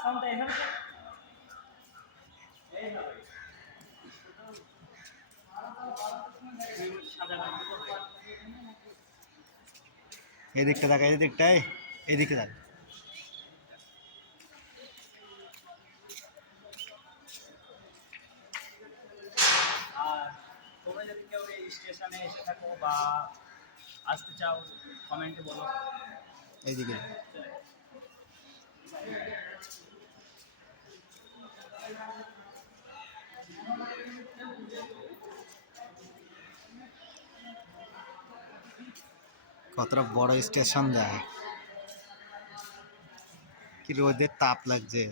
সাউন্ডটা এখানে এদিকটা দেখা এদিকটায় এদিকে দেখ। আর তোমরা যদি কেউ এই স্টেশনে এসে থাকো বা আসতে চাও কমেন্টে বলো। এইদিকে কতটা বড় স্টেশন দেয় কি রোদের তাপ লাগছে।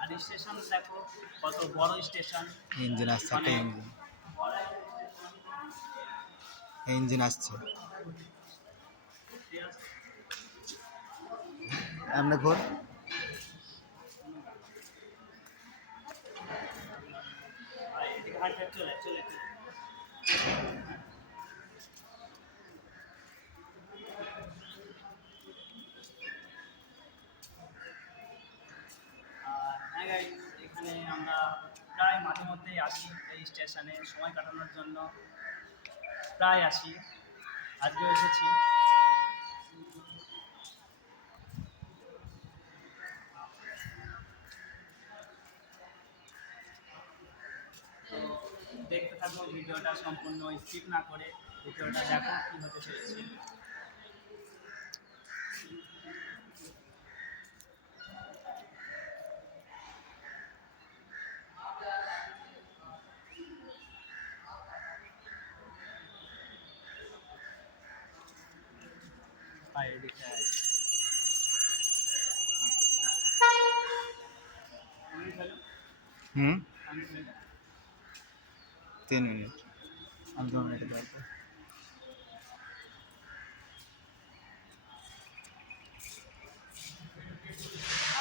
আর স্টেশন দেখো কত বড় স্টেশন। ইঞ্জিন আসছে একটা ইঞ্জিন। ইঞ্জিন আসছে। আমরা ঘোর। হ্যাঁ এখানে আমরা প্রায় মাঝে মধ্যেই আসি এই স্টেশনে সময় কাটানোর জন্য প্রায় আসি। আজকেও এসেছি। দেখতে থাকব ভিডিওটা সম্পূর্ণ স্কিপ না করে ভিডিওটা দেখো কী হতে চলেছে। আর এদিকে আয়। তিন মিনিট। আমি দু মিনিটে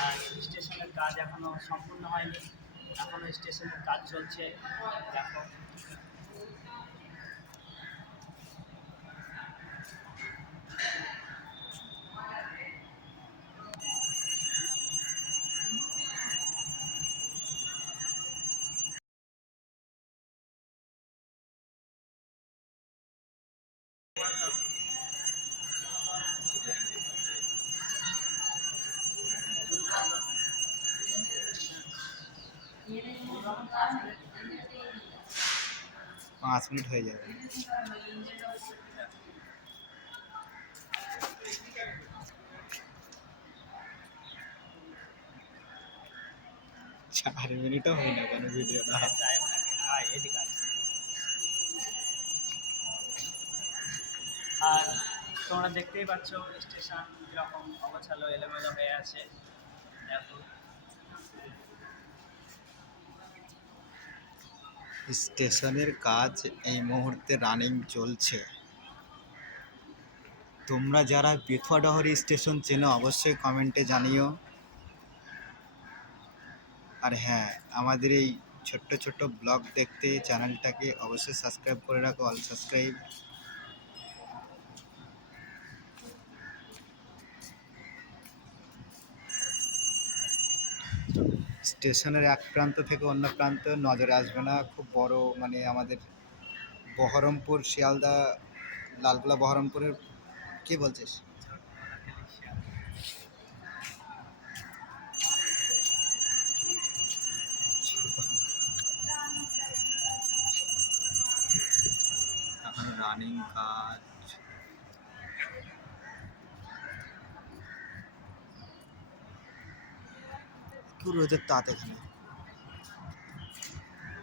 আর স্টেশনের কাজ এখনও সম্পূর্ণ হয়নি। এখনও স্টেশনের কাজ চলছে। দেখো। পাঁচ মিনিট হয়ে যাবে। চার মিনিটও হয় না কেন ভিডিওটা। আর তোমরা দেখতেই পাচ্ছ, স্টেশন কীরকম অগোছালো, এলোমেলো হয়ে আছে। দেখো। স্টেশনের কাজ এই মুহূর্তে রানিং চলছে। তোমরা যারা বেথুয়াডহরি স্টেশন চেনো, অবশ্যই কমেন্টে জানিও। আর হ্যাঁ আমাদের এই ছোট্ট ছোট্ট ব্লগ দেখতে চ্যানেলটাকে অবশ্যই সাবস্ক্রাইব করে রাখো, অল সাবস্ক্রাইব। স্টেশনের এক প্রান্ত থেকে অন্য প্রান্ত নজরে আসবে না। খুব বড় মানে আমাদের বহরমপুর, শিয়ালদা, লালগোলা, বহরমপুরের কি বলছিস? রানিং কাজ কি রোদের তাত এখানে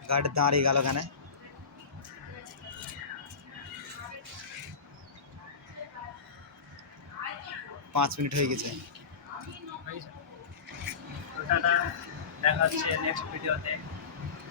গাড়ি দাঁড়িয়ে গেল এখানে পাঁচ মিনিট হয়ে গেছে হয়েছে? তো টাটা দেখা হচ্ছে নেক্সট ভিডিওতে